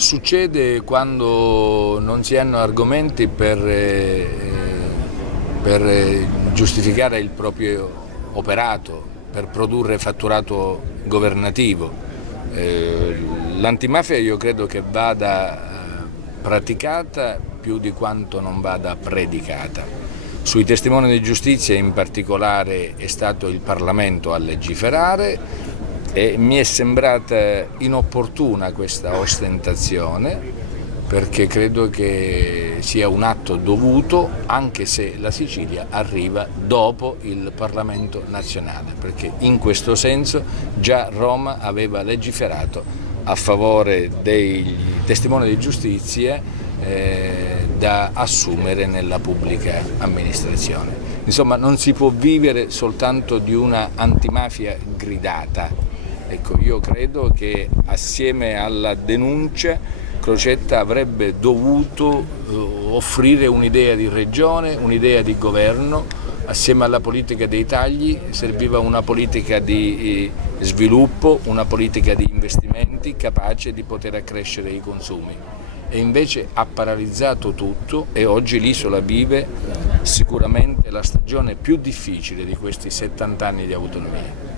Succede quando non si hanno argomenti per giustificare il proprio operato, per produrre fatturato governativo. L'antimafia io credo che vada praticata più di quanto non vada predicata. Sui testimoni di giustizia in particolare è stato il Parlamento a legiferare e mi è sembrata inopportuna questa ostentazione, perché credo che sia un atto dovuto, anche se la Sicilia arriva dopo il Parlamento nazionale, perché in questo senso già Roma aveva legiferato a favore dei testimoni di giustizia da assumere nella pubblica amministrazione. Insomma, non si può vivere soltanto di una antimafia gridata. Ecco, io credo che assieme alla denuncia Crocetta avrebbe dovuto offrire un'idea di regione, un'idea di governo. Assieme alla politica dei tagli serviva una politica di sviluppo, una politica di investimenti capace di poter accrescere i consumi. E invece ha paralizzato tutto e oggi l'isola vive sicuramente la stagione più difficile di questi 70 anni di autonomia.